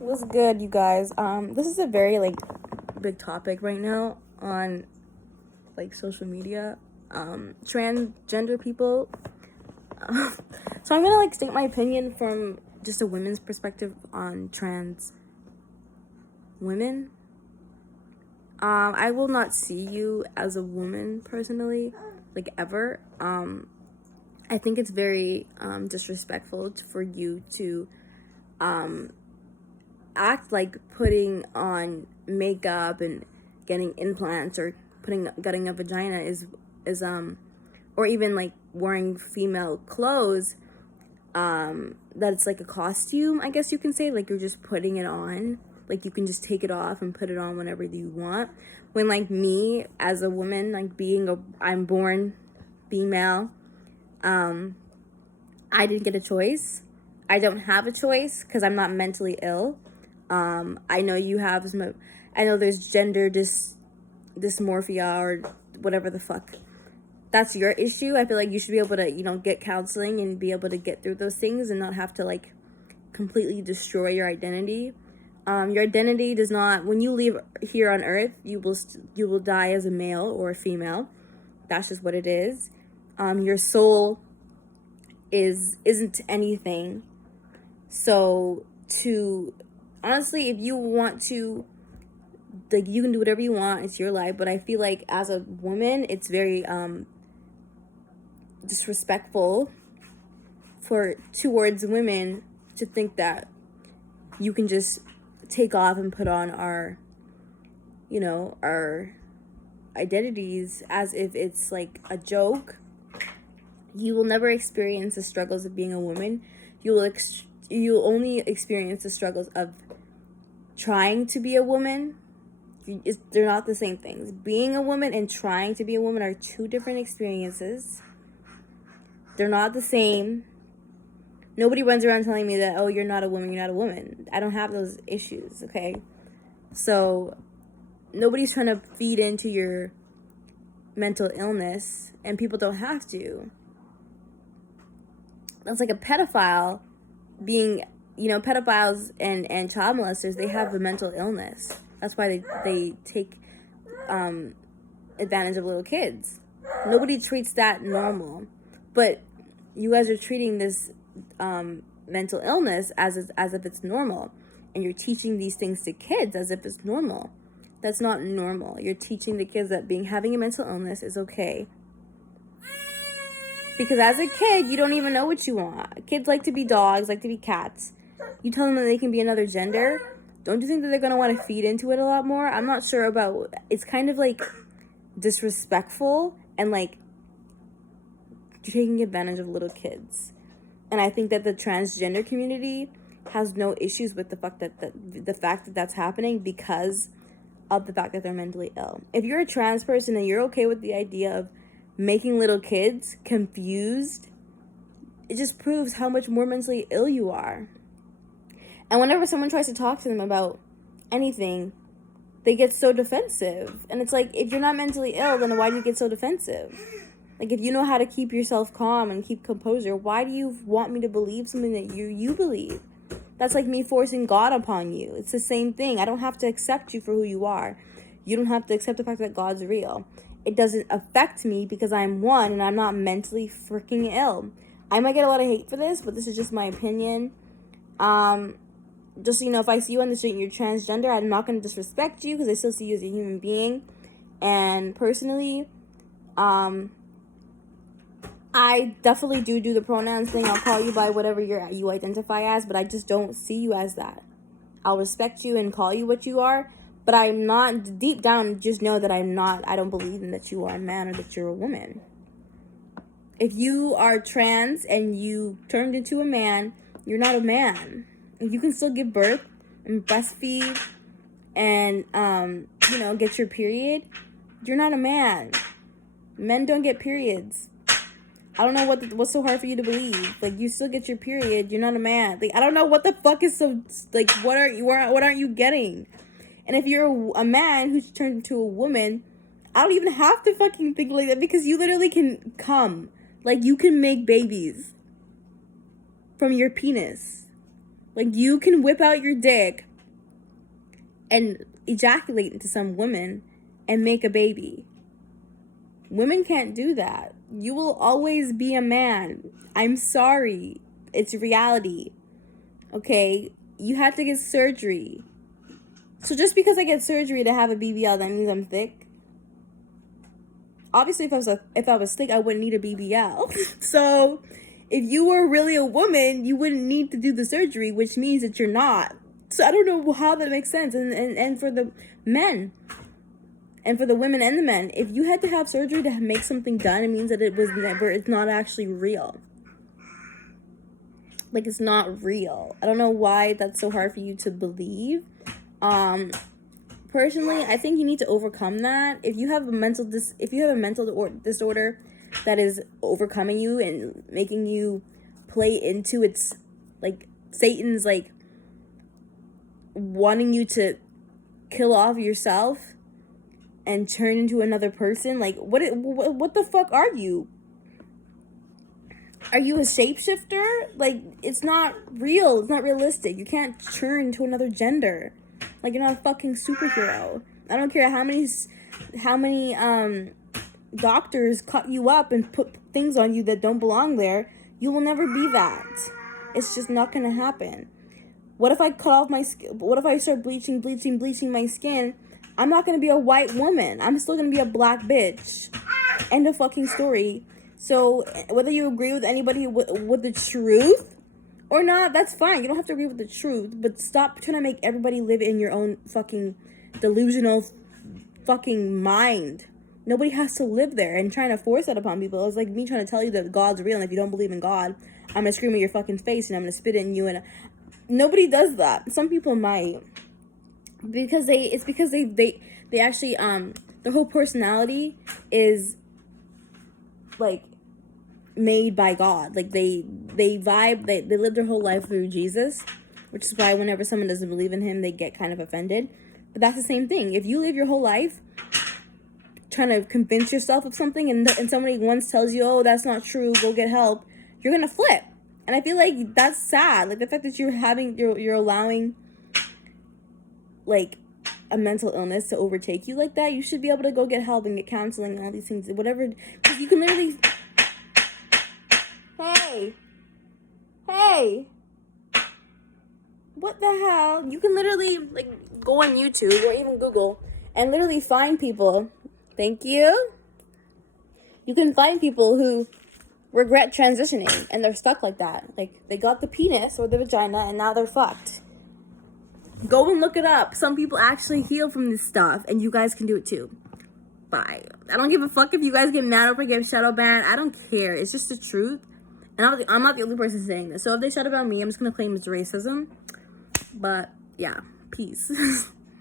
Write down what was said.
What's good, you guys? This is a very big topic right now on social media. Transgender people. So I'm gonna state my opinion from just a women's perspective on trans women. I will not see you as a woman personally, ever. I think it's very disrespectful for you to act like putting on makeup and getting implants or getting a vagina is or even wearing female clothes, that it's like a costume, I guess you can say. Like, you're just putting it on, like you can just take it off and put it on whenever you want, when me as a woman, I'm born female, I didn't get a choice. I don't have a choice because I'm not mentally ill. I know you have some. I know there's gender dysmorphia or whatever the fuck. That's your issue. I feel like you should be able to, get counseling and be able to get through those things and not have to completely destroy your identity. Your identity does not. When you leave here on Earth, you will die as a male or a female. That's just what it is. Your soul isn't anything. So honestly, if you want to, you can do whatever you want. It's your life. But I feel like as a woman, it's very disrespectful towards women to think that you can just take off and put on our identities as if it's like a joke. You will never experience the struggles of being a woman. You'll only experience the struggles of trying to be a woman. They're not the same things. Being a woman and trying to be a woman are two different experiences. They're not the same. Nobody runs around telling me that, oh, you're not a woman. I don't have those issues, okay? So nobody's trying to feed into your mental illness, and people don't have to. That's like a pedophile being, pedophiles and child molesters, they have a mental illness. That's why they take advantage of little kids. Nobody treats that normal. But you guys are treating this mental illness as if it's normal. And you're teaching these things to kids as if it's normal. That's not normal. You're teaching the kids that having a mental illness is okay. Because as a kid, you don't even know what you want. Kids like to be dogs, like to be cats. You tell them that they can be another gender. Don't you think that they're going to want to feed into it a lot more? I'm not sure about... It's kind of disrespectful and you're taking advantage of little kids. And I think that the transgender community has no issues with the fact that that's happening because of the fact that they're mentally ill. If you're a trans person and you're okay with the idea of making little kids confused, it just proves how much more mentally ill you are. And whenever someone tries to talk to them about anything, they get so defensive. And it's like, if you're not mentally ill, then why do you get so defensive? If you know how to keep yourself calm and keep composure, why do you want me to believe something that you believe? That's like me forcing God upon you. It's the same thing. I don't have to accept you for who you are. You don't have to accept the fact that God's real. It doesn't affect me because I'm one and I'm not mentally freaking ill. I might get a lot of hate for this, but this is just my opinion. Just so you know, if I see you on the street and you're transgender, I'm not going to disrespect you because I still see you as a human being. And personally, I definitely do the pronouns thing. I'll call you by whatever you identify as, but I just don't see you as that. I'll respect you and call you what you are, but I'm not, deep down, just know that I don't believe in that you are a man or that you're a woman. If you are trans and you turned into a man, you're not a man. If you can still give birth and breastfeed and, get your period, you're not a man. Men don't get periods. I don't know what's so hard for you to believe. You still get your period. You're not a man. I don't know what the fuck is so, what aren't you getting? And if you're a man who's turned into a woman, I don't even have to fucking think like that because you literally can come. You can make babies from your penis. You can whip out your dick and ejaculate into some woman and make a baby. Women can't do that. You will always be a man. I'm sorry. It's reality. Okay? You had to get surgery. So just because I get surgery to have a BBL, that means I'm thick? Obviously, if I was thick, I wouldn't need a BBL. So if you were really a woman, you wouldn't need to do the surgery, which means that you're not. So I don't know how that makes sense. And for the men, and for the women and the men, if you had to have surgery to make something done, it means that it's not actually real. Like, it's not real. I don't know why that's so hard for you to believe. Personally, I think you need to overcome that. If you have a mental disorder that is overcoming you and making you play into its, like, Satan's, like, wanting you to kill off yourself and turn into another person, like, what the fuck are you? Are you a shapeshifter? Like, it's not real. It's not realistic. You can't turn into another gender. Like, you're not a fucking superhero. I don't care how many doctors cut you up and put things on you that don't belong there. You will never be that. It's just not gonna happen. What if I cut off my skin? What if I start bleaching my skin? I'm not gonna be a white woman. I'm still gonna be a black bitch. End of fucking story. So whether you agree with anybody with the truth or not, that's fine. You don't have to agree with the truth, but stop trying to make everybody live in your own fucking delusional fucking mind. Nobody has to live there, and trying to force that upon people. It's like me trying to tell you that God's real, and if you don't believe in God, I'm gonna scream at your fucking face and I'm gonna spit it in you. And nobody does that. Some people might, because they actually their whole personality is like made by God. Like they vibe, they live their whole life through Jesus, which is why whenever someone doesn't believe in him, they get kind of offended. But that's the same thing. If you live your whole life trying to convince yourself of something, and somebody once tells you, oh, that's not true, go get help, you're gonna flip. And I feel like that's sad. Like the fact that you're allowing like a mental illness to overtake you like that. You should be able to go get help and get counseling and all these things, whatever. Because you can literally, hey, what the hell? You can literally like go on YouTube or even Google and literally find people. Thank you. You can find people who regret transitioning and they're stuck like that. Like they got the penis or the vagina and now they're fucked. Go and look it up. Some people actually heal from this stuff, and you guys can do it too. Bye. I don't give a fuck if you guys get mad over get shadow banned. I don't care. It's just the truth. And I'm not the only person saying this. So if they shadow ban me, I'm just gonna claim it's racism. But yeah, peace.